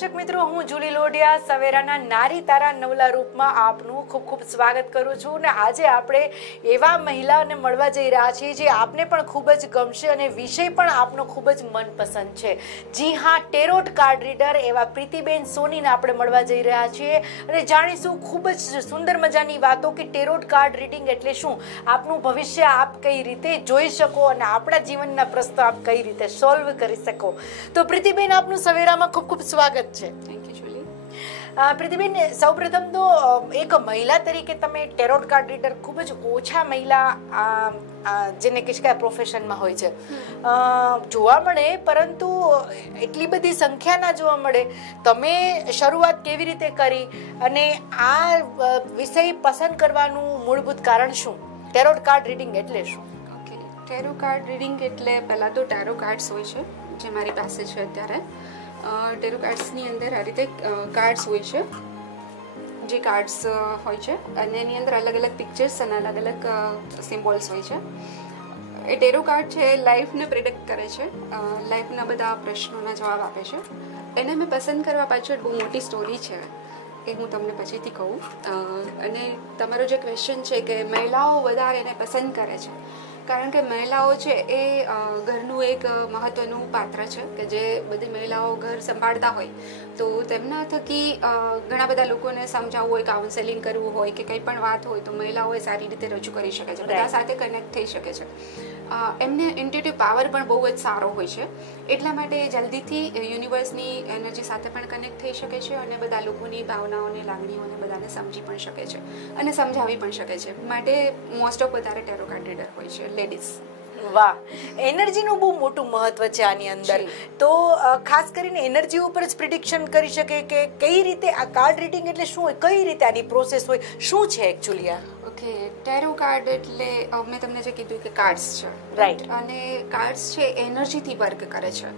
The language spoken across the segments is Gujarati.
દર્શક મિત્રો, હું જુલી લોઢિયા સવેરાના નારી તારા નવલા રૂપમાં આપનું ખૂબ ખૂબ સ્વાગત કરું છું. અને આજે આપણે એવા મહિલાઓને મળવા જઈ રહ્યા છીએ જે આપને પણ ખૂબ જ ગમશે અને વિષય પણ આપનો ખૂબ જ મનપસંદ છે. જી હા, ટેરોટ કાર્ડ રીડર એવા પ્રીતિબેન સોનીને આપણે મળવા જઈ રહ્યા છીએ અને જાણીશું ખૂબ જ સુંદર મજાની વાતો કે ટેરોટ કાર્ડ રીડિંગ એટલે શું, આપનું ભવિષ્ય આપ કઈ રીતે જોઈ શકો અને આપણા જીવનના પ્રશ્નો આપ કઈ રીતે સોલ્વ કરી શકો. તો પ્રીતિબેન, આપનું સવેરામાં ખૂબ ખૂબ સ્વાગત છે. Thank you Julie. પ્રીતિબેન, સૌપ્રથમ તો એક મહિલા તરીકે તમે ટેરોટ કાર્ડ રીડર ખૂબ જ ઓછા મહિલા જેને કે પ્રોફેશનમાં હોય છે જોવા મળે, પરંતુ એટલી બધી સંખ્યાના જોવા મળે. તમે શરૂઆત કેવી રીતે કરી અને આ વિષય પસંદ કરવાનું મૂળભૂત કારણ શું? ટેરોટ કાર્ડ રીડિંગ એટલે શું? ઓકે, ટેરો કાર્ડ રીડિંગ એટલે પહેલાં તો ટેરો કાર્ડ્સ હોય છે જે મારી પાસે છે અત્યારે. ટેરો કાર્ડ્સની અંદર આ રીતે કાર્ડ્સ હોય છે, જે કાર્ડ્સ હોય છે અને એની અંદર અલગ અલગ પિક્ચર્સ અને અલગ અલગ સિમ્બોલ્સ હોય છે. એ ટેરો કાર્ડ છે લાઈફને પ્રિડિક્ટ કરે છે, લાઈફના બધા પ્રશ્નોના જવાબ આપે છે. એને મેં પસંદ કરવા પાછળ બહુ મોટી સ્ટોરી છે, એ હું તમને પછીથી કહું. અને તમારો જે ક્વેશ્ચન છે કે મહિલાઓ વધારે એને પસંદ કરે છે, કારણ કે મહિલાઓ છે એ ઘરનું એક મહત્ત્વનું પાત્ર છે કે જે બધી મહિલાઓ ઘર સંભાળતા હોય તો તેમના થકી ઘણા બધા લોકોને સમજાવવું હોય, કાઉન્સેલિંગ કરવું હોય કે કંઈ પણ વાત હોય તો મહિલાઓએ સારી રીતે રજૂ કરી શકે છે, બધા સાથે કનેક્ટ થઈ શકે છે. એમને ઇન્ટ્યુટિવ પાવર પણ બહુ જ સારો હોય છે, એટલા માટે જલ્દીથી યુનિવર્સની એનર્જી સાથે પણ કનેક્ટ થઈ શકે છે અને બધા લોકોની ભાવનાઓને, લાગણીઓને બધાને સમજી પણ શકે છે અને સમજાવી પણ શકે છે. માટે મોસ્ટ ઓફ વધારે ટેરો કાર્ડ રીડર હોય છે લેડીઝ. વાહ, એનર્જીનું બહુ મોટું મહત્વ છે આની અંદર. તો ખાસ કરીને એનર્જી ઉપર જ પ્રિડિક્શન કરી શકે કે કઈ રીતે આ કાર્ડ રીડિંગ એટલે શું હોય, કઈ રીતે આની પ્રોસેસ હોય, શું છે એકચ્યુઅલી આ? ઓકે, ટેરો કાર્ડ એટલે મેં તમને જે કીધું કે કાર્ડ્સ છે, રાઈટ? અને કાર્ડ્સ છે એનર્જીથી વર્ક કરે છે.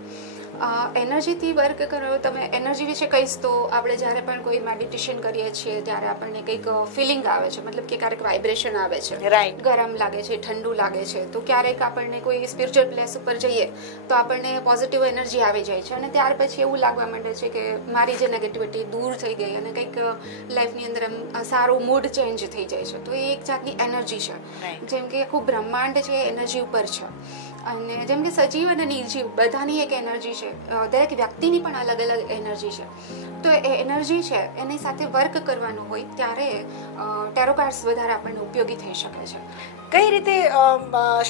એનર્જીથી વર્ક કરો. તમે એનર્જી વિશે કહીશ તો આપણે જ્યારે પણ કોઈ મેડિટેશન કરીએ છીએ ત્યારે આપણને કંઈક ફિલિંગ આવે છે, મતલબ કે ક્યારેક વાઇબ્રેશન આવે છે, રાઈટ? ગરમ લાગે છે, ઠંડુ લાગે છે. તો ક્યારેક આપણને કોઈ સ્પિરિચ્યુઅલ પ્લેસ ઉપર જઈએ તો આપણને પોઝિટિવ એનર્જી આવી જાય છે અને ત્યાર પછી એવું લાગવા માંડે છે કે મારી જે નેગેટિવિટી દૂર થઈ ગઈ અને કંઈક લાઈફની અંદર એમ સારું મૂડ ચેન્જ થઈ જાય છે. તો એ એક જાતની એનર્જી છે. જેમ કે આખું બ્રહ્માંડ છે એનર્જી ઉપર છે, અને જેમ કે સજીવ અને નિર્જીવ બધાની એક એનર્જી છે, દરેક વ્યક્તિની પણ અલગ અલગ એનર્જી છે. તો એ એનર્જી છે એની સાથે વર્ક કરવાનું હોય ત્યારે ટેરો કાર્ડ્સ વધારે આપણને ઉપયોગી થઈ શકે છે. કઈ રીતે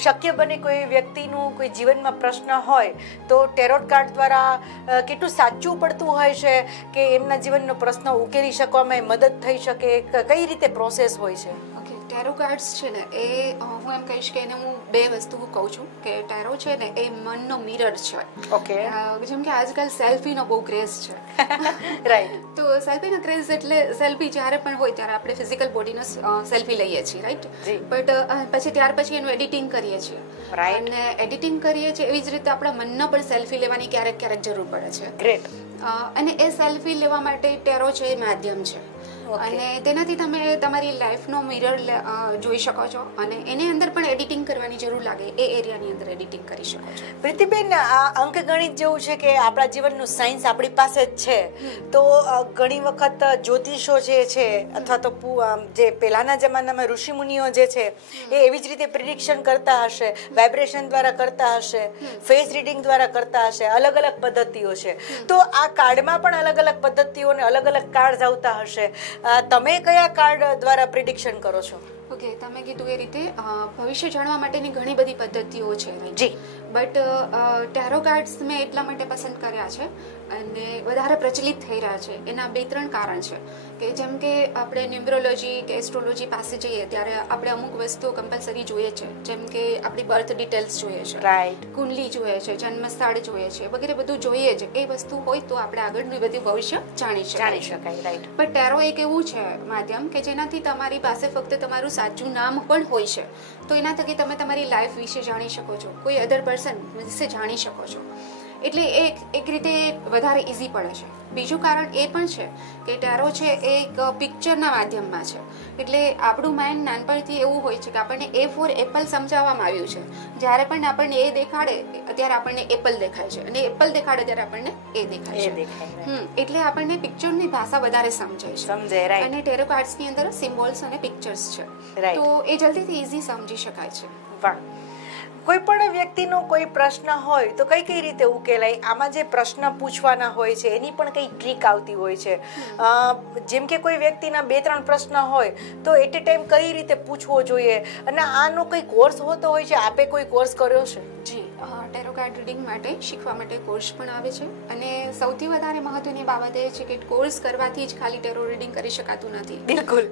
શક્ય બને કોઈ વ્યક્તિનું કોઈ જીવનમાં પ્રશ્ન હોય તો ટેરોટ કાર્ડ દ્વારા કેટલું સાચું પડતું હોય છે કે એમના જીવનનો પ્રશ્ન ઉકેલી શકવામાં મદદ થઈ શકે? કઈ રીતે પ્રોસેસ હોય છે? ઓકે, ટેરો કાર્ડ્સ છે ને એ હું એમ કહીશ કે એને હું બે વસ્તુ કહું છું કે ટેરો છે ને એ મનનો મિરર છે. ઓકે. જેમ કે આજકાલ સેલ્ફીનો બહુ ક્રેઝ છે, રાઈટ? તો સેલ્ફીનો ક્રેઝ એટલે સેલ્ફી જ્યારે પણ હોય ત્યારે આપણે ફિઝિકલ બોડીનો સેલ્ફી લઈએ છીએ, રાઈટ? બટ પછી ત્યાર પછી એનું એડિટિંગ કરીએ છીએ, રાઈટ? અને એડિટિંગ કરીએ છીએ એવી જ રીતે આપણા મનનો પણ સેલ્ફી લેવાની ક્યારેક ક્યારેક જરૂર પડે છે. ગ્રેટ. અને એ સેલ્ફી લેવા માટે ટેરો છે એ માધ્યમ છે, અને તેનાથી તમે તમારી લાઈફનો મિરર જોઈ શકો છો અને એની અંદર પણ એડિટિંગ કરવાની જરૂર લાગે એ એરિયાની અંદર એડિટિંગ કરી શકો છો. પ્રીતિબેન, આ અંકગણિત જેવું છે કે આપણા જીવનનું સાયન્સ આપણી પાસે જ છે, તો ઘણી વખત જ્યોતિષો જે છે અથવા તો જે પહેલાના જમાનામાં ઋષિમુનિઓ જે છે એ એવી જ રીતે પ્રિડિક્શન કરતા હશે, વાઇબ્રેશન દ્વારા કરતા હશે, ફેસ રીડિંગ દ્વારા કરતા હશે, અલગ અલગ પદ્ધતિઓ છે. તો આ કાર્ડમાં પણ અલગ અલગ પદ્ધતિઓ અને અલગ અલગ કાર્ડ આવતા હશે. તમે કયા કાર્ડ દ્વારા પ્રિડિક્શન કરો છો? ઓકે, તમે કીધું એ રીતે ભવિષ્ય જાણવા માટેની ઘણી બધી પદ્ધતિઓ છે જી, બટ ટેરો કાર્ડ્સ મેં એટલા માટે પસંદ કર્યા છે અને વધારે પ્રચલિત થઈ રહ્યા છે. એના 2-3 કારણ છે કે જેમ કે આપણે ન્યુમરોલોજી કે એસ્ટ્રોલોજી પાસે જઈએ ત્યારે આપણે અમુક વસ્તુઓ કમ્પલસરી જોઈએ છે, જેમ કે આપણી બર્થ ડિટેલ્સ જોઈએ છે, રાઈટ? કુંડલી જોઈએ છે, જન્મસ્થળ જોઈએ છે, વગેરે બધું જોઈએ છે. એ વસ્તુ હોય તો આપણે આગળનું બધું ભવિષ્ય જાણી શકાય, રાઈટ? પણ ટેરો એક એવું છે માધ્યમ કે જેનાથી તમારી પાસે ફક્ત તમારું સાચું નામ પણ હોય છે, તો એના થકી તમે તમારી લાઈફ વિશે જાણી શકો છો, કોઈ અધર પર્સન વિશે જાણી શકો છો. એટલે એક રીતે વધારે ઇઝી પડે છે. બીજું કારણ એ પણ છે કે ટેરો છે એ એક પિક્ચરના માધ્યમમાં છે. એટલે આપણું માઇન્ડ નાનપણથી એવું હોય છે કે આપણને એ ફોર એપલ સમજાવવામાં આવ્યું છે. જ્યારે પણ આપણને એ દેખાડે ત્યારે આપણને એપલ દેખાય છે, અને એપલ દેખાડે ત્યારે આપણને એ દેખાય છે. એટલે આપણને પિક્ચરની ભાષા વધારે સમજાય છે. અને ટેરો કાર્ડ્સની અંદર સિમ્બોલ્સ અને પિક્ચર્સ છે, તો એ જલ્દીથી ઇઝી સમજી શકાય છે. વાહ. કોઈ પણ વ્યક્તિનો કોઈ પ્રશ્ન હોય તો કઈ રીતે ઉકેલાય? આમાં જે પ્રશ્ન પૂછવાના હોય છે એની પણ કઈ ટ્રીક આવતી હોય છે? જેમ કે કોઈ વ્યક્તિના 2-3 પ્રશ્ન હોય તો એટ એ ટાઈમ કઈ રીતે પૂછવો જોઈએ, અને આનો કઈ કોર્સ હોતો હોય છે? આપે કોઈ કોર્સ કર્યો છે? જી, ટેરો કાર્ડ રીડિંગ માટે શીખવા માટે કોર્સ પણ આવે છે. અને સૌથી વધારે મહત્વની બાબત એ છે કે કોર્સ કરવાથી જ ખાલી ટેરો રીડિંગ કરી શકાતું નથી. બિલકુલ.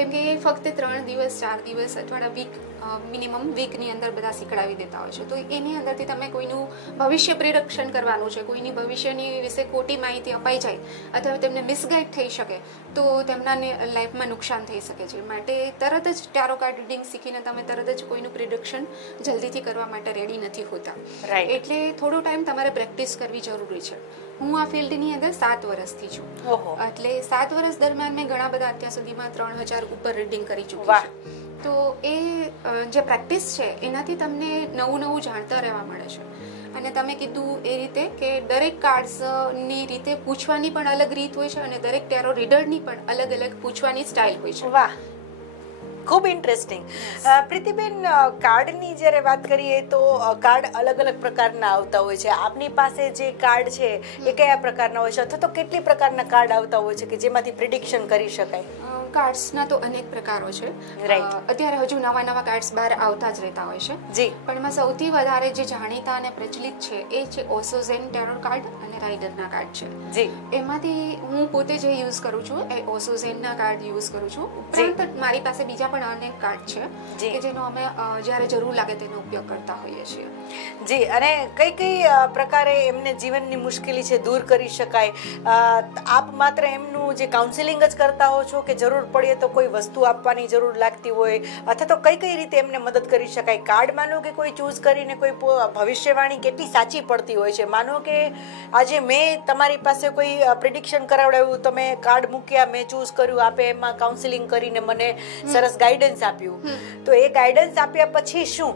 કેમ કે ફક્ત 3 દિવસ 4 દિવસ અથવા મિનિમમ વીકની અંદર બધા શીખડાવી દેતા હોય છે. તો એની અંદરથી તમે કોઈનું ભવિષ્ય પ્રિડિક્શન કરવાનું છે, કોઈની ભવિષ્યની વિશે ખોટી માહિતી અપાઈ જાય અથવા તેમને મિસગાઈડ થઈ શકે તો તેમના લાઈફમાં નુકસાન થઈ શકે છે. માટે તરત જ ટેરો કાર્ડ રીડિંગ શીખીને તમે તરત જ કોઈનું પ્રિડિક્શન જલ્દીથી કરવા માટે રેડી નથી હોતા. એટલે થોડો ટાઈમ તમારે પ્રેક્ટિસ કરવી જરૂરી છે. હું આ ફિલ્ડની અંદર 7 વર્ષથી છું. એટલે 7 વર્ષ દરમિયાન મેં ઘણા બધા અત્યાર સુધીમાં 3000 ઉપર રીડિંગ કરી ચૂકી છું. તો એ જે પ્રેક્ટિસ છે એનાથી તમને નવું જાણતા રહેવા મળે છે. અને તમે કીધું એ રીતે કે દરેક કાર્ડ્સની રીતે પૂછવાની પણ અલગ રીત હોય છે, અને દરેક ટેરો રીડરની પણ અલગ પૂછવાની સ્ટાઇલ હોય છે. વાહ, ખૂબ ઇન્ટરેસ્ટિંગ. પ્રીતિબેન, કાર્ડની જ્યારે વાત કરીએ તો કાર્ડ અલગ પ્રકારના આવતા હોય છે. આપની પાસે જે કાર્ડ છે એ કયા પ્રકારના હોય છે, અથવા તો કેટલી પ્રકારના કાર્ડ આવતા હોય છે કે જેમાંથી પ્રિડિક્શન કરી શકાય? કાર્ડ્સના તો અનેક પ્રકારો છે. અત્યારે હજુ નવા કાર્ડ્સ બહાર આવતા જ રહેતા હોય છે. પણ એમાં સૌથી વધારે જે જાણીતા અને પ્રચલિત છે એ છે ઓસો ઝેન ટેરો કાર્ડ અને રાઇડરના કાર્ડ છે. એમાંથી હું પોતે જે યુઝ કરું છું એ ઓસો ઝેનના કાર્ડ યુઝ કરું છું. ઉપરાંત મારી પાસે બીજા પણ અનેક કાર્ડ છે કે જેનો અમે જ્યારે જરૂર લાગે તેનો ઉપયોગ કરતા હોઈએ છીએ. જી, અને કઈ પ્રકારે એમને જીવનની મુશ્કેલી છે દૂર કરી શકાય? આપ માત્ર એમનું જે કાઉન્સેલિંગ જ કરતા હો છો કે જરૂર પડે તો કોઈ વસ્તુ આપવાની જરૂર લાગતી હોય, અથવા તો કઈ રીતે એમને મદદ કરી શકાય? કાર્ડ માનો કે કોઈ ચૂઝ કરીને કોઈ ભવિષ્યવાણી કેટલી સાચી પડતી હોય છે. માનો કે આજે મેં તમારી પાસે કોઈ પ્રિડિક્શન કરાવડાવ્યું, તમે કાર્ડ મૂક્યા, મેં ચૂઝ કર્યું, આપે એમાં કાઉન્સેલિંગ કરીને મને સરસ ગાઈડન્સ આપ્યું. તો એ ગાઈડન્સ આપ્યા પછી શું?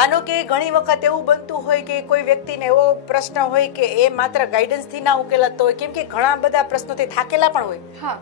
માનો કે ઘણી વખત એવું બનતું હોય કે કોઈ વ્યક્તિને એવો પ્રશ્ન હોય કે એ માત્ર ગાઈડન્સથી ના ઉકેલાતો હોય, કેમ કે ઘણા બધા પ્રશ્નોથી થાકેલા પણ હોય. હા,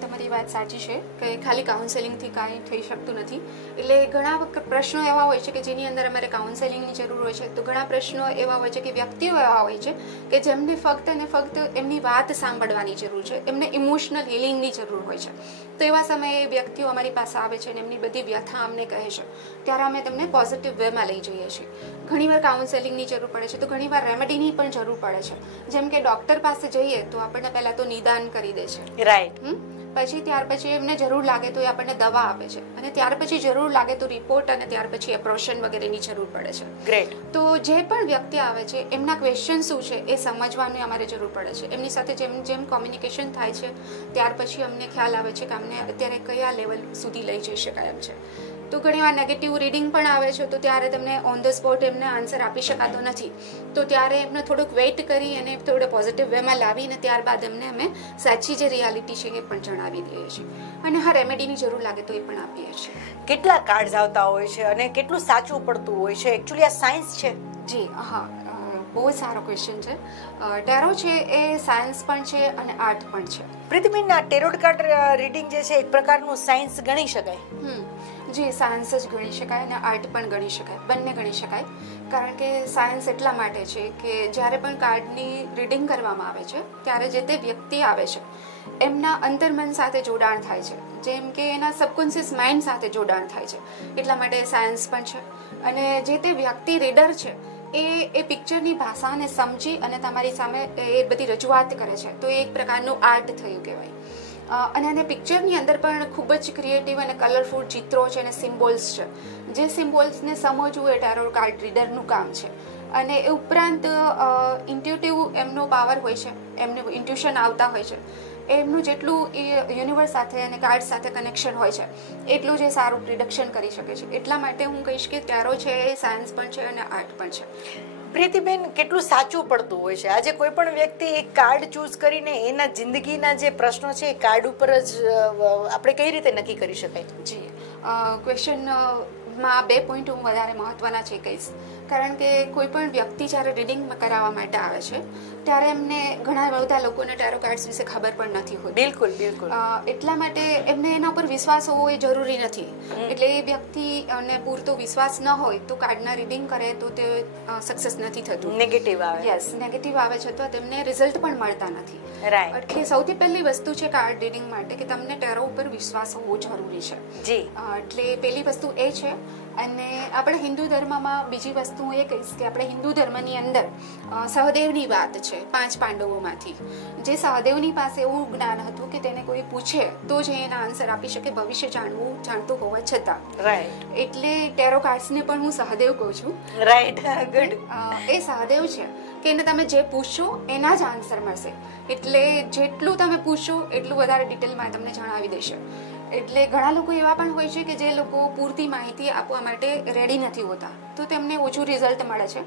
તમારી વાત સાચી છે કે ખાલી કાઉન્સેલિંગથી કાંઈ થઈ શકતું નથી. એટલે ઘણા પ્રશ્નો એવા હોય છે કે જેની અંદર અમારે કાઉન્સેલિંગની જરૂર હોય છે. તો ઘણા પ્રશ્નો એવા હોય છે કે વ્યક્તિઓ એવા હોય છે કે જેમને ફક્ત અને ફક્ત એમની વાત સાંભળવાની જરૂર છે, એમને ઇમોશનલ હિલિંગની જરૂર હોય છે. તો એવા સમયે વ્યક્તિઓ અમારી પાસે આવે છે અને એમની બધી વ્યથા અમને કહે છે, ત્યારે અમે તેમને પોઝિટિવ વેમાં લઈ જઈએ છીએ. ઘણીવાર કાઉન્સેલિંગની જરૂર પડે છે, તો ઘણીવાર રેમેડીની પણ જરૂર પડે છે. જેમ કે ડૉક્ટર પાસે જઈએ તો આપણને પહેલાં તો નિદાન કરી દે છે. રાઈટ. પછી ત્યાર પછી એમને જરૂર લાગે તો એ આપણને દવા આપે છે, અને ત્યાર પછી જરૂર લાગે તો રિપોર્ટ, અને ત્યાર પછી એપ્રોશન વગેરેની જરૂર પડે છે. ગ્રેટ. તો જે પણ વ્યક્તિ આવે છે એમના ક્વેશ્ચન શું છે એ સમજવાની અમારે જરૂર પડે છે. એમની સાથે જેમ કોમ્યુનિકેશન થાય છે ત્યાર પછી અમને ખ્યાલ આવે છે કે અમને અત્યારે કયા લેવલ સુધી લઈ જઈ શકાય એમ છે. તો ઘણીવાર નેગેટિવ રીડિંગ પણ આવે છે, તો ત્યારે તમને ઓન ધ સ્પોટ એમને આન્સર આપી શકાતો નથી. તો ત્યારે એમને થોડુંક વેઇટ કરી અને થોડો પોઝિટિવ વેમાં લાવીને ત્યારબાદ એમને અમે સાચી જે રિયાલિટી છે એ પણ જણાવી દઈએ છીએ. અને હા, રેમેડીની જરૂર લાગે તો એ પણ આપીએ છીએ. કેટલા કાર્ડ્સ આવતા હોય છે અને કેટલું સાચું પડતું હોય છે? એકચ્યુઅલી આ સાયન્સ છે? જી હા, બહુ જ સારો ક્વેશ્ચન છે. ટેરો છે એ સાયન્સ પણ છે અને આર્ટ પણ છે. પ્રીતિબેન, આ ટેરો કાર્ડ રીડિંગ જે છે એક પ્રકારનું સાયન્સ ગણી શકાય? જી, સાયન્સ જ ગણી શકાય અને આર્ટ પણ ગણી શકાય, બંને ગણી શકાય. કારણ કે સાયન્સ એટલા માટે છે કે જ્યારે પણ કાર્ડની રીડિંગ કરવામાં આવે છે ત્યારે જે તે વ્યક્તિ આવે છે એમના અંતર્મન સાથે જોડાણ થાય છે, જેમ કે એના સબકોન્શિયસ માઇન્ડ સાથે જોડાણ થાય છે. એટલા માટે સાયન્સ પણ છે. અને જે તે વ્યક્તિ રીડર છે એ પિક્ચરની ભાષાને સમજી અને તમારી સામે એ બધી રજૂઆત કરે છે, તો એ એક પ્રકારનું આર્ટ થયું કહેવાય. અને પિક્ચરની અંદર પણ ખૂબ જ ક્રિએટિવ અને કલરફુલ ચિત્રો છે અને સિમ્બોલ્સ છે. જે સિમ્બોલ્સને સમજવું એ ટેરો કાર્ડ રીડરનું કામ છે. અને એ ઉપરાંત ઇન્ટ્યુટિવ એમનો પાવર હોય છે, એમને ઇન્ટ્યુશન આવતા હોય છે. એમનું જેટલું એ યુનિવર્સ સાથે અને કાર્ડ સાથે કનેક્શન હોય છે એટલું જ એ સારું પ્રિડિક્શન કરી શકે છે. એટલા માટે હું કહીશ કે ટેરો છે એ સાયન્સ પણ છે અને આર્ટ પણ છે. પ્રીતિબેન, કેટલું સાચું પડતું હોય છે આજે કોઈ પણ વ્યક્તિ એક કાર્ડ ચૂઝ કરીને એના જિંદગીના જે પ્રશ્નો છે એ કાર્ડ ઉપર જ આપણે કઈ રીતે નક્કી કરી શકાય? જી, ક્વેશ્ચનમાં 2 પોઈન્ટ હું વધારે મહત્વના છે કહીશ. કારણ કે કોઈ પણ વ્યક્તિ જ્યારે રીડિંગ કરાવવા માટે આવે છે ત્યારે એમને ઘણા બધા લોકોને ટેરો કાર્ડ્સ વિશે ખબર પણ નથી હોતી. બિલકુલ બિલકુલ. એટલા માટે એમને એના પર વિશ્વાસ હોવો એ જરૂરી નથી. એટલે એ વ્યક્તિને પૂરતો વિશ્વાસ ન હોય તો કાર્ડના રીડિંગ કરે તો તે સક્સેસ નથી થતું, નેગેટિવ આવે. યસ, નેગેટિવ આવે છે તો તેમને રિઝલ્ટ પણ મળતા નથી. રાઈટ. એટલે સૌથી પહેલી વસ્તુ છે કાર્ડ રીડિંગ માટે કે તમને ટેરો ઉપર વિશ્વાસ હોવો જરૂરી છે. જી. એટલે પહેલી વસ્તુ એ છે. અને આપણે હિન્દુ ધર્મમાં બીજી વસ્તુ હું એ કહીશ કે આપણે હિન્દુ ધર્મની અંદર સહદેવની વાત છે 5 પાંડવોમાંથી. જે સહદેવની પાસે એવું જ્ઞાન હતું કે તેને કોઈ પૂછે તો જ એના આન્સર આપી શકે, ભવિષ્ય જાણતું હોવા છતાં. રાઈટ. એટલે ટેરો કાર્ડ્સને પણ હું સહદેવ કહું છું. Right, good. એ સહદેવ છે કે એને તમે જે પૂછશો એના જ આન્સર મળશે. એટલે જેટલું તમે પૂછશો એટલું વધારે ડિટેલમાં તમને જણાવી દેશે. એટલે ઘણા લોકો એવા પણ હોય છે કે જે લોકો પૂરતી માહિતી આપવા માટે રેડી નથી હોતા તો તેમને ઓછું રિઝલ્ટ મળે છે.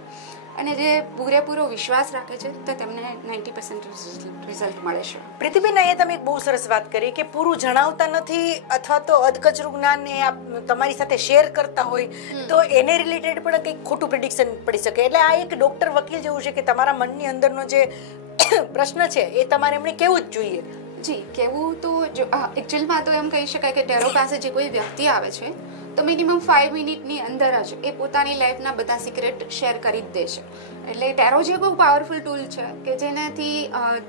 અને જે પૂરેપૂરો વિશ્વાસ રાખે છે તો તેમને 90% રિઝલ્ટ મળે છે. પ્રીતિબેન, અહીંયા તમે એક બહુ સરસ વાત કરી કે પૂરું જણાવતા નથી અથવા તો અધકચરું જ્ઞાન એ તમારી સાથે શેર કરતા હોય તો એને રિલેટેડ પણ કંઈક ખોટું પ્રિડિક્શન પડી શકે. એટલે આ એક ડોક્ટર વકીલ જેવું છે કે તમારા મનની અંદરનો જે પ્રશ્ન છે એ તમારે એમણે કેવું જ જોઈએ. જી, કેવું તો એકચ્યુઅલમાં તો એમ કહી શકાય કે ટેરો પાસે જે કોઈ વ્યક્તિ આવે છે તો મિનિમમ 5 મિનિટની અંદર જ એ પોતાની લાઈફના બધા સિક્રેટ શેર કરી જ દે છે. એટલે ટેરો જે બહુ પાવરફુલ ટૂલ છે કે જેનાથી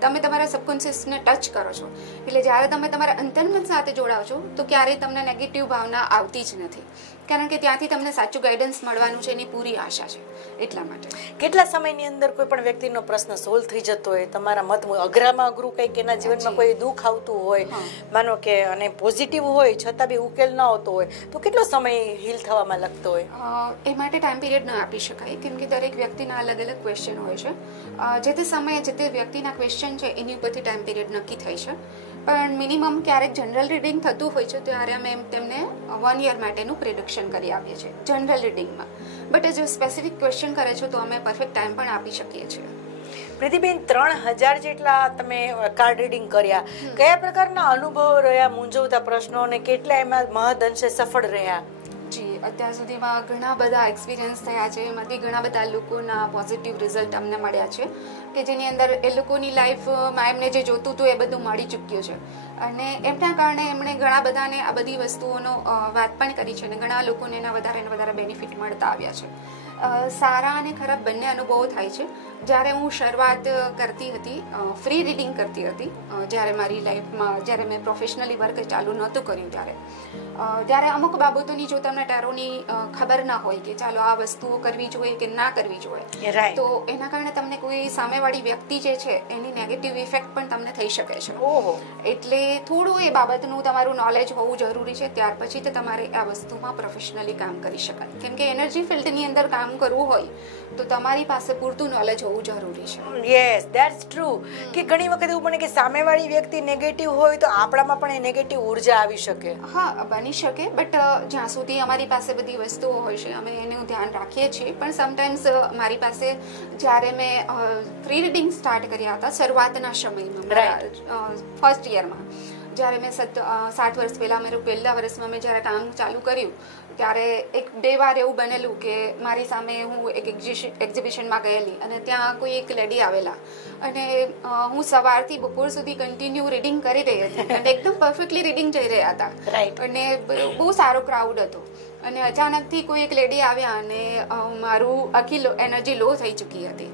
તમે તમારા સબકોન્શિયસને ટચ કરો છો. એટલે જ્યારે તમે તમારા અંતર્મન સાથે જોડાવ છો તો ક્યારેય તમને નેગેટિવ ભાવના આવતી જ નથી. કારણ કે ત્યાંથી તમને સાચું ગાઈડન્સ મળવાનું છે એની પૂરી આશા છે. એટલા માટે કેટલા સમયની અંદર કોઈ પણ વ્યક્તિનો પ્રશ્ન સોલ્વ થઈ જતો હોય? તમારા મત અઘરામાં અઘરું કંઈક એના જીવનમાં કોઈ દુઃખ આવતું હોય, માનો કે અને પોઝિટિવ હોય છતાં બી ઉકેલ ન આવતો હોય તો કેટલો સમય હીલ થવામાં લાગતો હોય? એ માટે ટાઈમ પીરિયડ ન આપી શકાય કેમ કે દરેક વ્યક્તિના અલગ અલગ ક્વેશ્ચન હોય છે. જે તે સમયે જે તે વ્યક્તિના ક્વેશ્ચન છે એની ઉપરથી ટાઈમ પીરિયડ નક્કી થાય છે. પણ મિનિમમ ક્યારેક જનરલ રીડિંગ થતું હોય છે ત્યારે અમે તેમને 1 યર માટેનું પ્રિડિક્શન કરી આપીએ છીએ જનરલ રીડિંગમાં. બટ જો સ્પેસિફિક ક્વેશ્ચન કરે છે તો અમે પરફેક્ટ ટાઈમ પણ આપી શકીએ છીએ. પ્રીતિબેન, 3000 જેટલા તમે કાર્ડ રીડિંગ કર્યા, કયા પ્રકારના અનુભવો રહ્યા, મૂંઝવતા પ્રશ્નો અને કેટલા એમાં મહદઅંશે સફળ રહ્યા? જી, અત્યાર સુધીમાં ઘણા બધા એક્સપિરિયન્સ થયા છે. એમાંથી ઘણા બધા લોકોના પોઝિટિવ રિઝલ્ટ અમને મળ્યા છે કે જેની અંદર એ લોકોની લાઈફમાં એમને જે જોતું હતું એ બધું મળી ચૂક્યું છે. અને એમના કારણે એમણે ઘણા બધાને આ બધી વસ્તુઓનો વાત પણ કરી છે અને ઘણા લોકોને એના વધારે બેનિફિટ મળતા આવ્યા છે. સારા અને ખરાબ બંને અનુભવો થાય છે. જ્યારે હું શરૂઆત કરતી હતી, ફ્રી રીડિંગ કરતી હતી, જ્યારે મારી લાઈફમાં જ્યારે મેં પ્રોફેશનલી વર્ક ચાલુ નહોતું કર્યું ત્યારે અમુક બાબતોની જો તમને ટેરોની ખબર ના હોય કે ચાલો આ વસ્તુઓ કરવી જોઈએ કે ના કરવી જોઈએ તો એના કારણે તમને કોઈ સામેવાળી વ્યક્તિ જે છે એની નેગેટિવ ઇફેક્ટ પણ તમને થઈ શકે છે. એટલે થોડું એ બાબતનું તમારું નોલેજ હોવું જરૂરી છે. ત્યાર પછી તો તમારે આ વસ્તુમાં પ્રોફેશનલી કામ કરી શકાય. કેમ કે એનર્જી ફિલ્ડની અંદર કામ કરવું હોય તો તમારી પાસે પૂરતું નોલેજ હોવું જરૂરી છે. Yes, that's true. કે ઘણી વખત એવું બને કે સામેવાળી વ્યક્તિ નેગેટિવ હોય તો આપણામાં પણ એ નેગેટિવ ઉર્જા આવી શકે. હા, બની શકે. બટ જ્યાં સુધી અમારી પાસે બધી વસ્તુઓ હોય છે અમે એનું ધ્યાન રાખીએ છીએ. પણ સમટાઈમ્સ મારી પાસે જ્યારે મેં ફ્રી રીડિંગ સ્ટાર્ટ કર્યા હતા શરૂઆતના સમયમાં, ફર્સ્ટ યરમાં, જ્યારે મેં 7 વર્ષ પહેલાં મારું પહેલા વર્ષમાં મેં જ્યારે કામ ચાલુ કર્યું ત્યારે 1-2 વાર એવું બનેલું કે મારી સામે હું એક એક્ઝિબિશનમાં ગયેલી અને ત્યાં કોઈ એક લેડી આવેલા અને હું સવારથી બપોર સુધી કન્ટિન્યુ રીડિંગ કરી રહી હતી અને એકદમ પરફેક્ટલી રીડિંગ જઈ રહ્યા હતા અને બહુ સારો ક્રાઉડ હતો. અને અચાનકથી કોઈ એક લેડી આવ્યા અને મારું આખી એનર્જી લો થઈ ચૂકી હતી.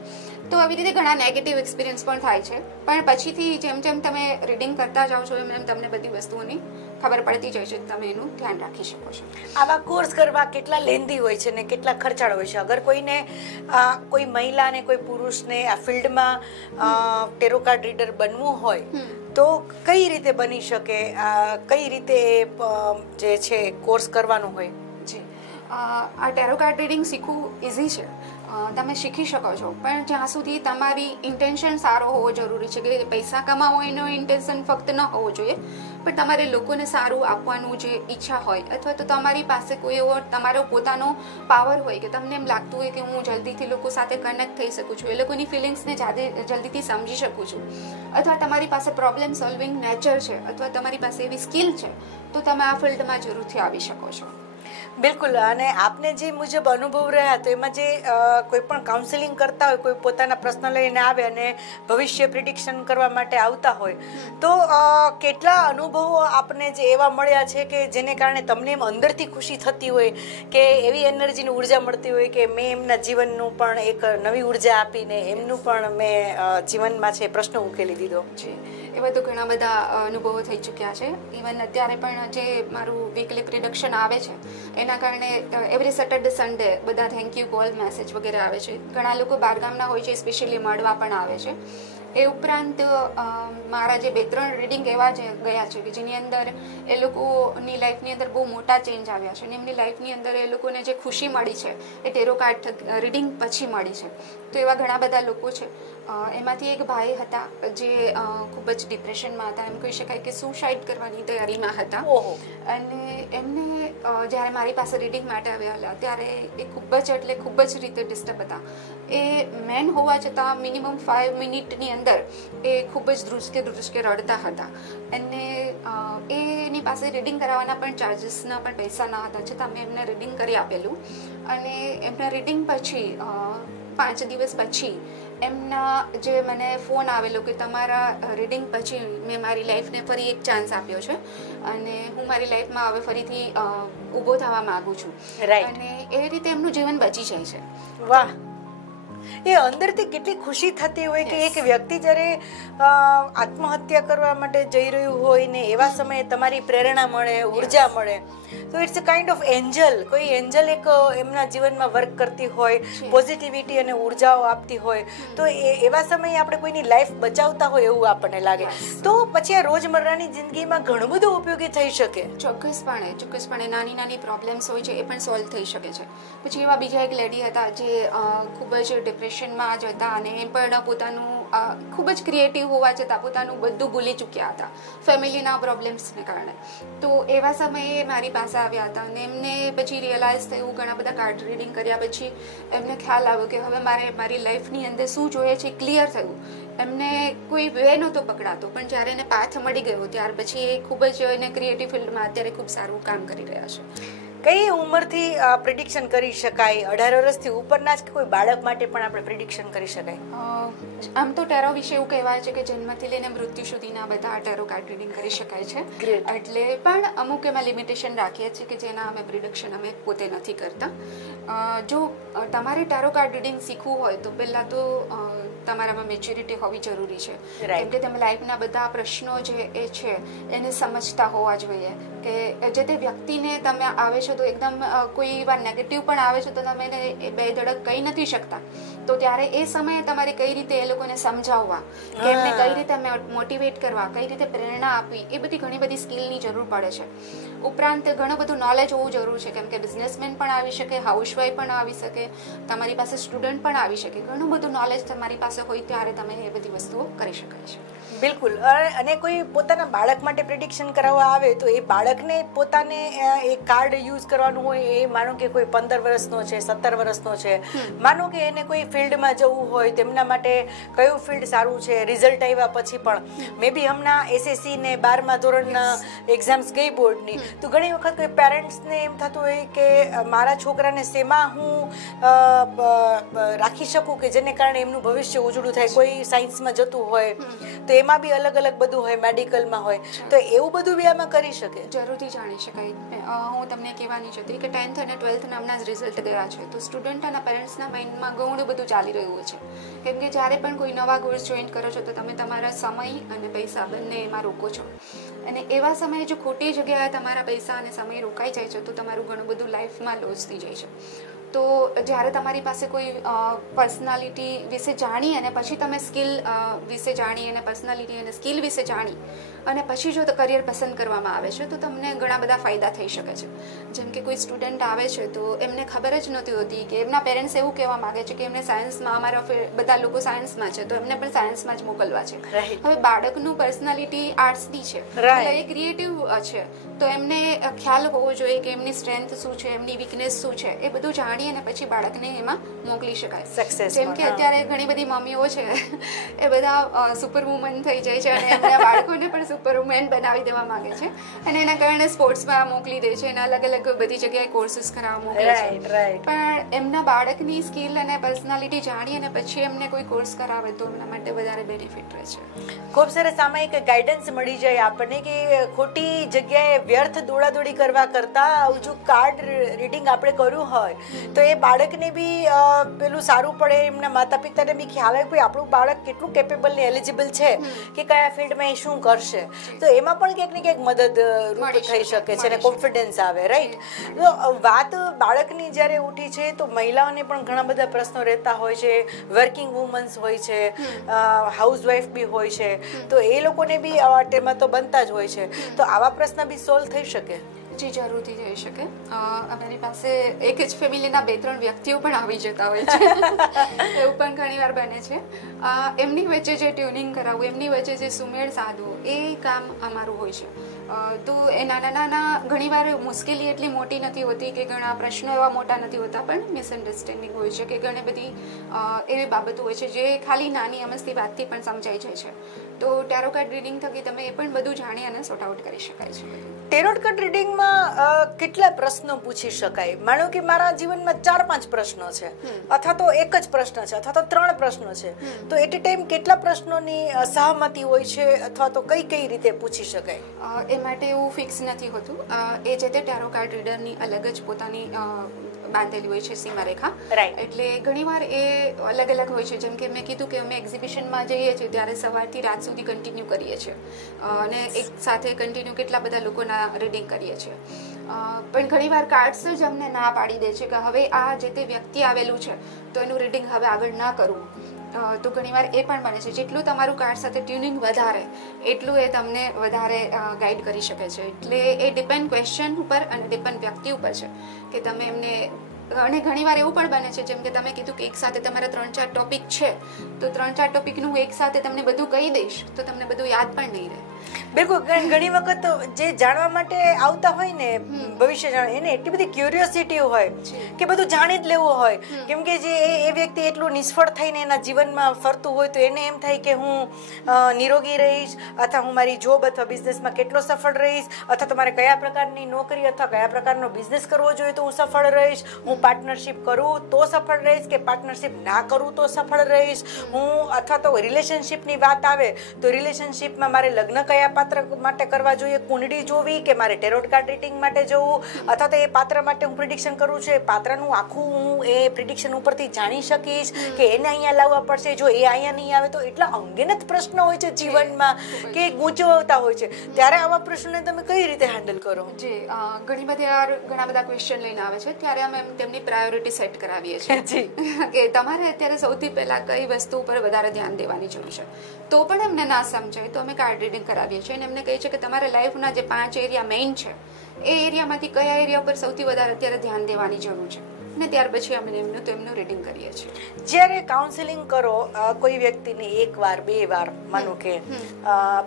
તો આવી રીતે ઘણા નેગેટિવ એક્સપિરિયન્સ પણ થાય છે. પણ પછીથી જેમ જેમ તમે રીડિંગ કરતા જાઓ છો એમ તમને બધી વસ્તુઓની ખબર પડતી જાય છે. તમે એનું ધ્યાન રાખી શકો છો. આવા કોર્સ કરવા કેટલા લેન્ધી હોય છે ને કેટલા ખર્ચાળ હોય છે? અગર કોઈને કોઈ મહિલાને કોઈ પુરુષને આ ફિલ્ડમાં ટેરો કાર્ડ રીડર બનવું હોય તો કઈ રીતે બની શકે? કઈ રીતે જે છે કોર્સ કરવાનો હોય? જી, આ ટેરો કાર્ડ રીડિંગ શીખવું ઇઝી છે, તમે શીખી શકો છો, પણ જ્યાં સુધી તમારી ઇન્ટેન્શન સારો હોવો જરૂરી છે કે પૈસા કમાવો એનો ઇન્ટેન્શન ફક્ત ન હોવો જોઈએ, પણ તમારે લોકોને સારું આપવાનું જે ઈચ્છા હોય અથવા તો તમારી પાસે કોઈ એવો તમારો પોતાનો પાવર હોય કે તમને એમ લાગતું હોય કે હું જલ્દીથી લોકો સાથે કનેક્ટ થઈ શકું છું, એ લોકોની ફિલિંગ્સને જલ્દીથી સમજી શકું છું, અથવા તમારી પાસે પ્રોબ્લેમ સોલ્વિંગ નેચર છે અથવા તમારી પાસે એવી સ્કિલ છે, તો તમે આ ફિલ્ડમાં જરૂરથી આવી શકો છો. બિલકુલ. અને આપને જે મુજબ અનુભવ રહ્યા તો એમાં જે કોઈ પણ કાઉન્સેલિંગ કરતા હોય, કોઈ પોતાના પ્રશ્ન લઈને આવે અને ભવિષ્ય પ્રિડિક્શન કરવા માટે આવતા હોય, તો કેટલા અનુભવો આપને જે એવા મળ્યા છે કે જેને કારણે તમને એમ અંદરથી ખુશી થતી હોય કે એવી એનર્જીની ઉર્જા મળતી હોય કે મેં એમના જીવનનું પણ એક નવી ઉર્જા આપીને એમનું પણ મેં જીવનમાં છે પ્રશ્ન ઉકેલી દીધો છે? એવા તો ઘણા બધા અનુભવો થઈ ચૂક્યા છે. ઇવન અત્યારે પણ જે મારું વીકલી પ્રિડક્શન આવે છે એના કારણે એવરી સેટરડે સન્ડે બધા થેન્ક યુ કોલ મેસેજ વગેરે આવે છે. ઘણા લોકો બહારગામના હોય છે, સ્પેશિયલી મળવા પણ આવે છે. એ ઉપરાંત મારા જે 2-3 રીડિંગ એવા ગયા છે કે જેની અંદર એ લોકોની લાઈફની અંદર બહુ મોટા ચેન્જ આવ્યા છે અને એમની લાઈફની અંદર એ લોકોને જે ખુશી મળી છે એ ટેરો કાર્ડ રીડિંગ પછી મળી છે. તો એવા ઘણા બધા લોકો છે. એમાંથી એક ભાઈ હતા જે ખૂબ જ ડિપ્રેશનમાં હતા, એમ કહી શકાય કે સુસાઇડ કરવાની તૈયારીમાં હતા. અને એમને જ્યારે મારી પાસે રીડિંગ માટે આવ્યા ત્યારે એ ખૂબ જ રીતે ડિસ્ટર્બ હતા. એ મેન હોવા છતાં મિનિમમ 5 મિનિટની અંદર એ ખૂબ જ ધ્રુસકે રડતા હતા. અને એની પાસે રીડિંગ કરાવવાના પણ ચાર્જીસના પણ પૈસા ન હતા, છતાં મેં એમને રીડિંગ કરી આપેલું. અને એમના રીડિંગ પછી 5 દિવસ પછી એમના જે મને ફોન આવેલો કે તમારા રીડિંગ પછી મેં મારી લાઈફને ફરી એક ચાન્સ આપ્યો છે અને હું મારી લાઈફમાં હવે ફરીથી ઊભો થવા માગું છું. અને એ રીતે એમનું જીવન બચી જાય છે. વાહ! એ અંદરથી કેટલી ખુશી થતી હોય કે એક વ્યક્તિ જ્યારે આત્મહત્યા કરવા માટે જઈ રહ્યું હોય ને એવા સમયે તમારી પ્રેરણા મળે, ઉર્જા મળે, તો it's a kind of angel. કોઈ એન્જલ એક એમના જીવનમાં વર્ક કરતી હોય, પોઝિટિવિટી અને ઉર્જાઓ આપતી હોય, તો એવા સમયે આપણે કોઈની લાઈફ બચાવતા હોય એવું આપણને લાગે. તો પછી આ રોજમર્રાની જિંદગીમાં ઘણું બધું ઉપયોગી થઈ શકે. ચોક્કસપણે નાની પ્રોબ્લેમ્સ હોય છે એ પણ સોલ્વ થઈ શકે છે. પછી એવા બીજા એક લેડી હતા જે ખૂબ જ ડિપ્રેશનમાં જ હતા અને એ પણ પોતાનું ખૂબ જ ક્રિએટિવ હોવા છતાં પોતાનું બધું ભૂલી ચૂક્યા હતા ફેમિલીના પ્રોબ્લેમ્સને કારણે. તો એવા સમયે મારી પાસે આવ્યા હતા અને એમને પછી રિયલાઇઝ થયું, ઘણા બધા કાર્ડ રીડિંગ કર્યા પછી એમને ખ્યાલ આવ્યો કે હવે મારી લાઈફની અંદર શું જોઈએ છે ક્લિયર થયું. એમને કોઈ વે નહોતો પકડાતો, પણ જ્યારે એને પાથ મળી ગયો ત્યાર પછી એ ખૂબ જ એને ક્રિએટિવ ફિલ્ડમાં અત્યારે ખૂબ સારું કામ કરી રહ્યા છે. કઈ ઉંમરથી પ્રિડિક્શન કરી શકાય? 18 વર્ષથી ઉપરના જ કે કોઈ બાળક માટે પણ આપણે પ્રિડિક્શન કરી શકાય? આમ તો ટેરો વિશે એવું કહેવાય છે કે જન્મથી લઈને મૃત્યુ સુધીના બધા ટેરો કાર્ડ રીડિંગ કરી શકાય છે. એટલે પણ અમુક એમાં લિમિટેશન રાખીએ છીએ કે જેના અમે પ્રિડિક્શન અમે પોતે નથી કરતા. જો તમારે ટેરો કાર્ડ રીડિંગ શીખવું હોય તો પહેલાં તો તમારામાં મેચ્યોરિટી હોવી જરૂરી છે. કેમ કે તમે લાઈફના બધા પ્રશ્નો જે એ છે એને સમજતા હોવા જોઈએ કે જે તે વ્યક્તિને તમે આવે છે તો એકદમ કોઈ વાર નેગેટિવ પણ આવે છે તો તમે એને બે ધડક કહી નથી શકતા, તો ત્યારે એ સમયે તમારે કઈ રીતે એ લોકોને સમજાવવા, કે એમને કઈ રીતે મોટિવેટ કરવા, કઈ રીતે પ્રેરણા આપવી, એ બધી ઘણી બધી સ્કિલની જરૂર પડે છે. ઉપરાંત ઘણું બધું નોલેજ હોવું જરૂર છે, કેમ કે બિઝનેસમેન પણ આવી શકે, હાઉસવાઈફ પણ આવી શકે, તમારી પાસે સ્ટુડન્ટ પણ આવી શકે. ઘણું બધું નોલેજ તમારી પાસે હોય ત્યારે તમે એ બધી વસ્તુઓ કરી શકાય છે. બિલકુલ. અને કોઈ પોતાના બાળક માટે પ્રિડિક્શન કરાવવા આવે તો એ બાળકને પોતાને એ કાર્ડ યુઝ કરવાનું હોય, એ માનો કે કોઈ 15 વર્ષનો છે, 17 વર્ષનો છે, માનો કે એને કોઈ ફિલ્ડમાં જવું હોય, તેમના માટે કયું ફિલ્ડ સારું છે, રિઝલ્ટ આવ્યા પછી પણ મે બી હમણાં SSC ને 12મા ધોરણના એક્ઝામ્સ ગઈ બોર્ડની, તો ઘણી વખત કોઈ પેરેન્ટ્સને એમ થતું હોય કે મારા છોકરાને શેમાં હું રાખી શકું કે જેને કારણે એમનું ભવિષ્ય ઉજળું થાય. કોઈ સાયન્સમાં જતું હોય તો એમાં બી અલગ બધું હોય, મેડિકલમાં હોય, તો એવું બધું બી આમાં કરી શકે. જરૂરથી જાણી શકાય. હું તમને કહેવાની જ હતી કે 10th અને 12th હમણાં જ રિઝલ્ટ ગયા છે, તો સ્ટુડન્ટ અને પેરેન્ટ્સના માઇન્ડમાં ઘણું બધું ચાલી રહ્યું છે. કેમ કે જ્યારે પણ કોઈ નવા કોર્સ જોઈન કરો છો તો તમે તમારા સમય અને પૈસા બંને એમાં રોકો છો, અને એવા સમયે જો ખોટી જગ્યાએ તમારા પૈસા અને સમય રોકાઈ જાય છે તો તમારું ઘણું બધું લાઈફમાં લોસ થઈ જાય છે. તો જ્યારે તમારી પાસે કોઈ પર્સનાલિટી વિશે જાણી અને પછી તમે સ્કિલ વિશે જાણી અને પર્સનાલિટી અને સ્કિલ વિશે જાણી અને પછી જો કરિયર પસંદ કરવામાં આવે છે તો તમને ઘણા બધા ફાયદા થઈ શકે છે. જેમ કે કોઈ સ્ટુડન્ટ આવે છે તો એમને ખબર જ નહોતી હોતી કે એમના પેરેન્ટ્સ એવું કહેવા માગે છે કે એમને સાયન્સમાં, અમારા બધા લોકો સાયન્સમાં છે તો એમને પણ સાયન્સમાં જ મોકલવા છે. હવે બાળકનું પર્સનાલિટી આર્ટ્સની છે, એ ક્રિએટિવ છે, તો એમને ખ્યાલ હોવો જોઈએ કે એમની સ્ટ્રેન્થ શું છે, એમની વીકનેસ શું છે, એ બધું જાણી અને પછી બાળકને એમાં મોકલી શકાય. જેમ કે અત્યારે ઘણી બધી મમ્મીઓ છે એ બધા સુપર વુમન થઈ જાય છે અને એમના બાળકોને પણ સુપર વુમેન બનાવી દેવા માંગે છે અને એના કારણે સ્પોર્ટ્સમાં મોકલી દે છે અને અલગ અલગ બધી જગ્યાએ કોર્સીસ કરાવવા મોકલે છે. પણ એમના બાળકની સ્કિલ અને પર્સનાલિટી જાણી અને પછી એમને કોઈ કોર્સ કરાવે તો એમના માટે વધારે બેનિફિટ રહે છે. ખૂબ સરસ. આમાં એક ગાઈડન્સ મળી જાય આપણને કે ખોટી જગ્યાએ વ્યર્થ દોડાદોડી કરવા કરતાં આવું જો કાર્ડ રીડિંગ આપણે કર્યું હોય તો એ બાળકને બી પેલું સારું પડે, એમના માતા પિતાને બી ખ્યાલ આવે કે આપણું બાળક કેટલું કેપેબલ ને એલિજિબલ છે કે કયા ફિલ્ડમાં એ શું કરશે, તો એમાં પણ ક્યાંક ને ક્યાંક મદદરૂપ થઈ શકે છે અને કોન્ફિડન્સ આવે. રાઈટ. તો વાત બાળકની જ્યારે ઉઠી છે તો મહિલાઓને પણ ઘણા બધા પ્રશ્નો રહેતા હોય છે, વર્કિંગ વુમન્સ હોય છે, હાઉસવાઈફ બી હોય છે, તો એ લોકોને બી આવા તેમાં તો બનતા જ હોય છે, તો આવા પ્રશ્ન બી સોલ્વ થઈ શકે? જી, જરૂરથી થઈ શકે. અમારી પાસે એક જ ફેમિલીના 2-3 વ્યક્તિઓ પણ આવી જતા હોય છે, એવું પણ ઘણી વાર બને છે. એમની વચ્ચે જે ટ્યુનિંગ કરાવવું, એમની વચ્ચે જે સુમેળ સાધવું, એ કામ અમારું હોય છે. તો એ નાના નાના ઘણીવાર મુશ્કેલી એટલી મોટી નથી હોતી કે ઘણા પ્રશ્નો એવા મોટા નથી હોતા, પણ મિસઅન્ડરસ્ટેન્ડિંગ હોય છે કે ઘણી બધી એવી બાબતો હોય છે જે ખાલી નાની અમસ્તી વાતથી પણ સમજાઈ જાય છે. તો ટેરો કાર્ડ રીડિંગ થકી તમે એ પણ બધું જાણી અને સોર્ટ આઉટ કરી શકાય છે. ટેરો કાર્ડ રીડિંગમાં કેટલા પ્રશ્નો પૂછી શકાય? માનો કે મારા જીવનમાં 4-5 પ્રશ્નો છે, અથવા તો એક જ પ્રશ્ન છે, અથવા તો 3 પ્રશ્નો છે, તો એટ એ ટાઈમ કેટલા પ્રશ્નોની સહમતિ હોય છે, અથવા તો કઈ રીતે પૂછી શકાય? એ માટે એવું ફિક્સ નથી હોતું. એ જે તે ટેરો કાર્ડ રીડરની અલગ જ પોતાની બાંધેલી હોય છે સીમારેખા. એટલે ઘણીવાર એ અલગ અલગ હોય છે. જેમ કે મેં કીધું કે અમે એક્ઝિબિશનમાં જઈએ છીએ ત્યારે સવારથી રાત સુધી કન્ટિન્યુ કરીએ છીએ અને એક સાથે કન્ટિન્યુ કેટલા બધા લોકોના રીડિંગ કરીએ છીએ. પણ ઘણીવાર કાર્ડ્સ જ અમને ના પાડી દે છે કે હવે આ જે તે વ્યક્તિ આવેલું છે તો એનું રીડિંગ હવે આગળ ના કરવું. તો ઘણીવાર એ પણ બને છે. જેટલું તમારું કાર્ડ સાથે ટ્યુનિંગ વધારે એટલું એ તમને વધારે ગાઈડ કરી શકે છે. એટલે એ ડિપેન્ડ ક્વેશ્ચન ઉપર અને ડિપેન્ડ વ્યક્તિ ઉપર છે કે તમે એમને. અને ઘણીવાર એવું પણ બને છે જેમ કે તમે કીધું કે એક સાથે તમારા 3-4 ટોપિક છે તો 3-4 ટોપિકનું એક સાથે તમને બધું કહી દઈશ તો તમને બધું યાદ પણ નહીં રહે. બિલકુલ. ઘણી વખત જે જાણવા માટે આવતા હોય ને, ભવિષ્ય જાણવા, એને એટલી બધી ક્યુરિયોસિટી હોય કે બધું જાણી જ લેવું હોય. કેમ કે જે એ વ્યક્તિ એટલું નિષ્ફળ થઈને એના જીવનમાં ફરતું હોય તો એને એમ થાય કે હું નિરોગી રહીશ, અથવા હું મારી જોબ અથવા બિઝનેસમાં કેટલો સફળ રહીશ, અથવા તમારે કયા પ્રકારની નોકરી અથવા કયા પ્રકારનો બિઝનેસ કરવો જોઈએ તો હું સફળ રહીશ, હું પાર્ટનરશિપ કરું તો સફળ રહીશ કે પાર્ટનરશિપ ના કરું તો સફળ રહીશ, હું અથવા તો રિલેશનશિપની વાત આવે તો રિલેશનશિપમાં મારે લગ્ન કયા પાત્ર માટે કરવા જોઈએ, કુંડળી જોવી કે મારે ટેરોટ કાર્ડ રીડિંગ માટે જવું, અથવા તો એ પાત્ર માટે હું પ્રિડિક્શન કરું છું, એ પાત્રનું આખું હું એ પ્રિડિક્શન ઉપરથી જાણી શકીશ કે એને અહીંયા લાવવા પડશે, જો એ અહીંયા નહીં આવે તો. એટલા અંગેનત પ્રશ્નો હોય છે જીવનમાં કે ગૂંચવતા હોય છે. ત્યારે આવા પ્રશ્નોને તમે કઈ રીતે હેન્ડલ કરો? જી, ઘણા બધા ક્વેશ્ચન લઈને આવે છે ત્યારે અમે તેમની પ્રાયોરિટી સેટ કરાવીએ છીએ કે તમારે અત્યારે સૌથી પહેલા કઈ વસ્તુ ઉપર વધારે ધ્યાન દેવાની જરૂર છે. તો પણ એમને ના સમજાય તો અમે કાર્ડ રીડિંગ કરાવીએ છીએ અને એમને કહીએ છીએ કે તમારા લાઈફના જે 5 એરિયા મેઇન છે એ એરિયામાંથી કયા એરિયા ઉપર સૌથી વધારે અત્યારે ધ્યાન દેવાની જરૂર છે અને ત્યાર પછી અમે એમનું રીડિંગ કરીએ છીએ. જ્યારે કાઉન્સેલિંગ કરો કોઈ વ્યક્તિને 1 વાર 2 વાર માનો કે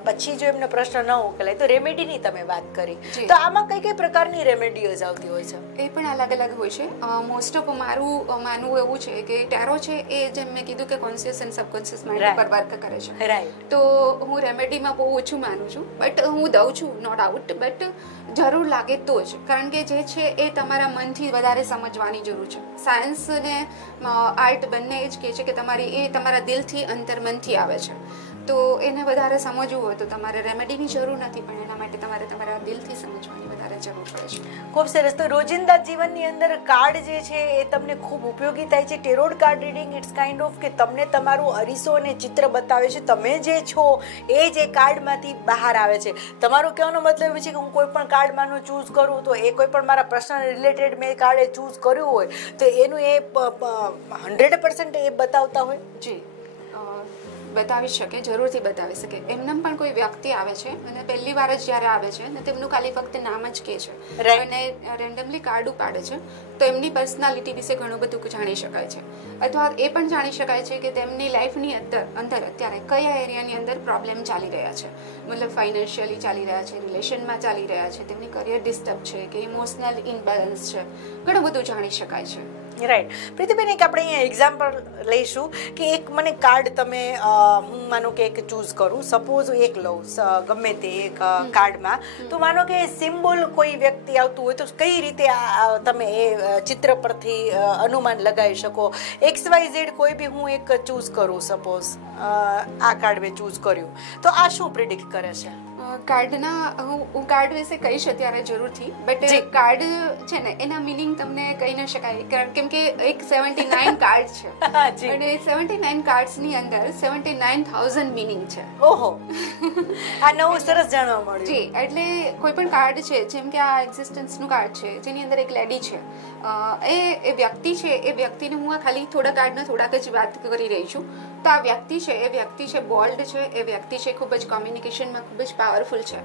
પછી જો એમને પ્રશ્ન ન ઉકેલાય તો રેમેડીની તમે વાત કરી, તો આમાં કઈ પ્રકારની રેમેડીઝ આવતી હોય છે? એ પણ અલગ અલગ હોય છે. મોસ્ટ ઓફ મારું માનવું એવું છે કે ટેરો છે એ જેમ મેં કીધું કે કોન્શિયસ એન્ડ સબકોન્શિયસ માઇન્ડ પર વર્ક કરે છે. રાઈટ. તો હું રેમેડીમાં બહુ ઓછું માનું છું, બટ હું દઉં છું, નો ડાઉટ, બટ જરૂર લાગે તો જ. કારણ કે જે છે એ તમારા મનથી વધારે સમજવાની જરૂર છે. સાયન્સ અને આર્ટ બંને એ જ કહે છે કે તમારા દિલથી અંતર્મનથી આવે છે. તો એને વધારે સમજવું હોય તો તમારે રેમેડીની જરૂર નથી, પણ એના માટે તમારે તમારા દિલથી સમજવાની વધારે જરૂર પડે છે. ખૂબ સરસ. તો રોજિંદા જીવનની અંદર કાર્ડ જે છે એ તમને ખૂબ ઉપયોગી થાય છે. Tarot card reading it's kind of કે તમને તમારું અરીસો અને ચિત્ર બતાવે છે. તમે જે છો એ જે કાર્ડમાંથી બહાર આવે છે. તમારું કહેવાનો મતલબ એ છે કે હું કોઈ પણ કાર્ડમાંનું ચૂઝ કરું તો એ કોઈ પણ મારા પર્સનલ રિલેટેડ મેં કાર્ડે ચૂઝ કર્યું હોય તો એનું એ 100% એ બતાવતા હોય. જી, બતાવી શકે, જરૂરથી બતાવી શકે. એમનેમ પણ કોઈ વ્યક્તિ આવે છે અને પહેલી વાર જ જ્યારે આવે છે અને તેમનું ખાલી ફક્ત નામ જ કહે છે અને રેન્ડમલી કાર્ડ ઉપાડે છે, તો એમની પર્સનાલિટી વિશે ઘણું બધું જાણી શકાય છે. અથવા એ પણ જાણી શકાય છે કે તેમની લાઈફની અંદર અત્યારે કયા એરિયાની અંદર પ્રોબ્લેમ ચાલી રહ્યા છે, મતલબ ફાઇનાન્શિયલી ચાલી રહ્યા છે, રિલેશનમાં ચાલી રહ્યા છે, તેમની કરિયર ડિસ્ટર્બ છે કે ઇમોશનલ ઇનબેલેન્સ છે, ઘણું બધું જાણી શકાય છે. રાઈટ. પ્રીતિબેન, એક આપણે અહીંયા એક્ઝામ્પલ લઈશું કે એક મને કાર્ડ તમે હું માનો કે એક ચૂઝ કરું, સપોઝ એક લઉં ગમે તે એક કાર્ડમાં, તો માનો કે સિમ્બોલ કોઈ વ્યક્તિ આવતું હોય તો કઈ રીતે તમે એ ચિત્ર પરથી અનુમાન લગાવી શકો? XYZ કોઈ બી હું એક ચૂઝ કરું, સપોઝ આ કાર્ડ મેં ચૂઝ કર્યું, તો આ શું પ્રિડિક્ટ કરે છે? કાર્ડના હું કાર્ડ વિશે કહીશ અત્યારે જરૂરથી, બટ કાર્ડ છે ને એના મિનિંગ તમને કહી ન શકાય, કેમ કે એક 79 કાર્ડ છે અને 79 કાર્ડ્સની અંદર 79,000 મિનિંગ છે. ઓહો, આ નવું સરસ જાણવા મળ્યું. જી, એટલે કોઈ પણ કાર્ડ છે, જેમ કે આ એક્ઝિસ્ટન્સનું કાર્ડ છે જેની અંદર એક લેડી છે, એ વ્યક્તિ છે, એ વ્યક્તિને હું ખાલી થોડા કાર્ડના થોડાક જ વાત કરી રહી છું. તો આ વ્યક્તિ છે, એ વ્યક્તિ છે બોલ્ડ છે, એ વ્યક્તિ છે ખૂબ જ કોમ્યુનિકેશનમાં ખૂબ જ પાવરફુલ છે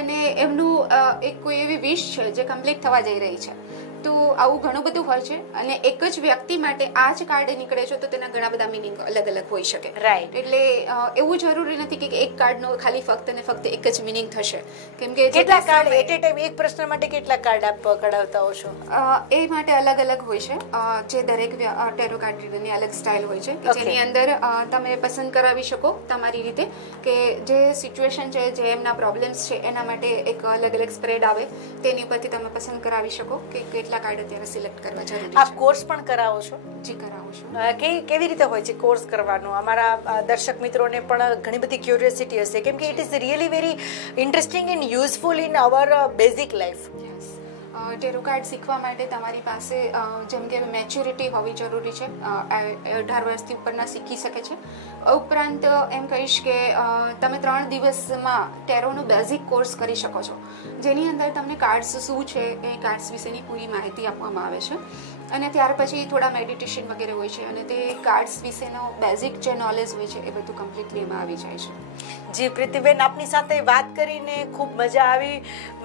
અને એમનું એક કોઈ એવી વિશ છે જે કમ્પ્લીટ થવા જઈ રહી છે. તો આવું ઘણું બધું હોય છે અને એક જ વ્યક્તિ માટે આ જ કાર્ડ નીકળે છે તો તેના ઘણા બધા મિનિંગ અલગ અલગ હોઈ શકે. રાઈટ. એટલે એવું જરૂરી નથી કે એક કાર્ડનો ખાલી ફક્ત ને ફક્ત એક જ મિનિંગ થશે, કેમ કે કેટલા કાર્ડ એટ એ ટાઈમ એક પ્રશ્ન માટે કેટલા કાર્ડ આપ કઢાવતા હો છો? એ માટે અલગ અલગ હોય છે, જે દરેક ટેરો કાર્ડ રીડરની અલગ સ્ટાઇલ હોય છે કે જેની અંદર તમે પસંદ કરાવી શકો તમારી રીતે કે જે સિચ્યુએશન છે, જે એમના પ્રોબ્લેમ્સ છે એના માટે એક અલગ અલગ સ્પ્રેડ આવે તેની ઉપરથી તમે પસંદ કરાવી શકો કે કેટલા કાર્ડ અત્યારે સિલેક્ટ કરવા જરૂરી છે. આપ કોર્સ પણ કરાવો છો? જી, કરાવું છું. કેવી રીતે હોય છે કોર્સ કરવાનો? અમારા દર્શક મિત્રોને પણ ઘણી બધી ક્યુરિયોસિટી હશે, કેમ કે it is really very interesting and useful in our basic life. ટેરો card શીખવા માટે તમારી પાસે જેમ કે મેચ્યોરિટી હોવી જરૂરી છે, 18 વર્ષથી ઉપરના શીખી શકે છે. ઉપરાંત એમ કહીશ કે તમે 3 દિવસમાં ટેરોનો બેઝિક કોર્સ કરી શકો છો, જેની અંદર તમને કાર્ડ્સ શું છે એ કાર્ડ્સ વિશેની પૂરી માહિતી આપવામાં આવે છે અને ત્યાર પછી થોડા મેડિટેશન વગેરે હોય છે અને તે કાર્ડ્સ વિશેનો બેઝિક જે નોલેજ હોય છે એ બધું કમ્પ્લીટલી એમાં આવી જાય છે. જી પ્રીતિબેન, આપની સાથે વાત કરીને ખૂબ મજા આવી.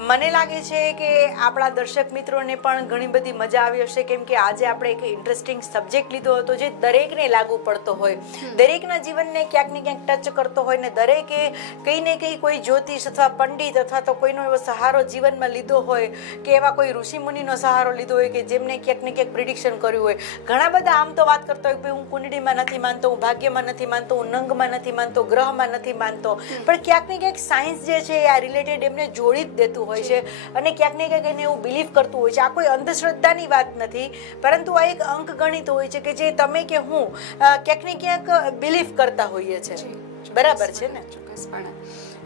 મને લાગે છે કે આપણા દર્શક મિત્રોને પણ ઘણી બધી મજા આવી હશે, કેમ કે આજે આપણે એક ઇન્ટરેસ્ટિંગ સબ્જેક્ટ લીધો હતો જે દરેકને લાગુ પડતો હોય, દરેકના જીવનને ક્યાંક ને ક્યાંક ટચ કરતો હોય ને દરેકે કંઈ ને કંઈ કોઈ જ્યોતિષ અથવા પંડિત અથવા તો કોઈનો એવો સહારો જીવનમાં લીધો હોય કે એવા કોઈ ઋષિમુનિનો સહારો લીધો હોય કે જેમને ક્યાંક ને ક્યાંક પ્રિડિક્શન કર્યું હોય. ઘણા બધા આમ તો વાત કરતા હોય કે હું કુંડળીમાં નથી માનતો, હું ભાગ્યમાં નથી માનતો, હું નંગમાં નથી માનતો, ગ્રહમાં નથી માનતો, પણ ક્યાંક ને ક્યાંક સાયન્સ જે છે આ રિલેટેડ એમને જોડી જ દેતું હોય છે અને ક્યાંક ને ક્યાંક એને એવું બિલીવ કરતું હોય છે. આ કોઈ અંધશ્રદ્ધાની વાત નથી, પરંતુ આ એક અંક ગણિત હોય છે કે જે તમે કે હું ક્યાંક ને ક્યાંક બિલીવ કરતા હોઈએ છીએ. બરાબર છે ને? ચોક્કસપણે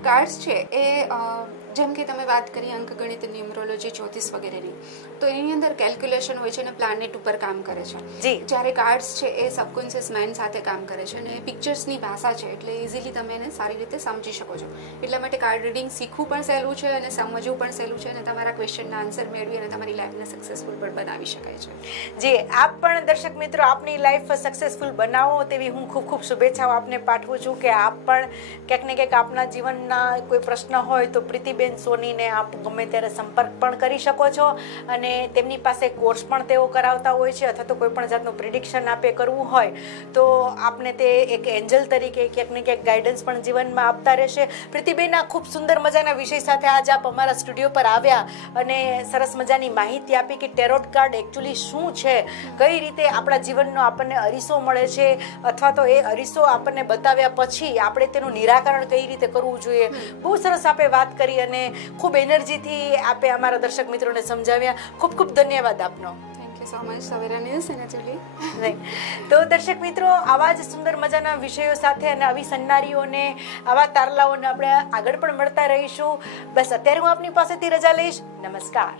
કાર્ડ્સ છે એ જેમ કે તમે વાત કરી અંકગણિત, ન્યુમરોલોજી, જ્યોતિષ વગેરેની, તો એની અંદર કેલ્ક્યુલેશન હોય છે અને પ્લાનેટ ઉપર કામ કરે છે. જ્યારે કાર્ડ્સ છે એ સબકોન્શિયસ માઇન્ડ સાથે કામ કરે છે અને પિક્ચર્સની ભાષા છે એટલે ઇઝીલી તમે એને સારી રીતે સમજી શકો છો. એટલા માટે કાર્ડ રીડિંગ શીખવું પણ સહેલું છે અને સમજવું પણ સહેલું છે અને તમારા ક્વેશ્ચનના આન્સર મેળવી અને તમારી લાઈફને સક્સેસફુલ પણ બનાવી શકાય છે. જી, આપ પણ દર્શક મિત્રો આપની લાઈફ સક્સેસફુલ બનાવો તેવી હું ખૂબ ખૂબ શુભેચ્છાઓ આપને પાઠવું છું કે આપ પણ ક્યાંક ને ક્યાંક આપના જીવનના કોઈ પ્રશ્ન હોય તો પ્રીતિબેન સોનીને આપ ગમે ત્યારે સંપર્ક પણ કરી શકો છો અને તેમની પાસે કોર્સ પણ તેઓ કરાવતા હોય છે અથવા તો કોઈ પણ જાતનું પ્રિડિક્શન આપે કરવું હોય તો આપને તે એક એન્જલ તરીકે ક્યાંક ને ક્યાંક ગાઈડન્સ પણ જીવનમાં આપતા રહેશે. પ્રીતિબેન, આ ખૂબ સુંદર મજાના વિષય સાથે આજ આપ અમારા સ્ટુડિયો પર આવ્યા અને સરસ મજાની માહિતી આપી કે ટેરોટ કાર્ડ એકચ્યુઅલી શું છે, કઈ રીતે આપણા જીવનનો આપણને અરીસો મળે છે અથવા તો એ અરીસો આપણને બતાવ્યા પછી આપણે તેનું નિરાકરણ કઈ રીતે કરવું જોઈએ. બહુ સરસ આપે વાત કરી અને ખૂબ એનર્જીથી આપે અમારા દર્શક મિત્રોને સમજાવ્યા. ખૂબ ખૂબ ધન્યવાદ આપનો. સો મચ સવેરા ન્યૂઝ અને ચલી. તો દર્શક મિત્રો, આવા જ સુંદર મજાના વિષયો સાથે અને આવી સન્નારીઓને, આવા તારલાઓને આપણે આગળ પણ મળતા રહીશું. બસ અત્યારે હું આપની પાસેથી રજા લઈશ. નમસ્કાર.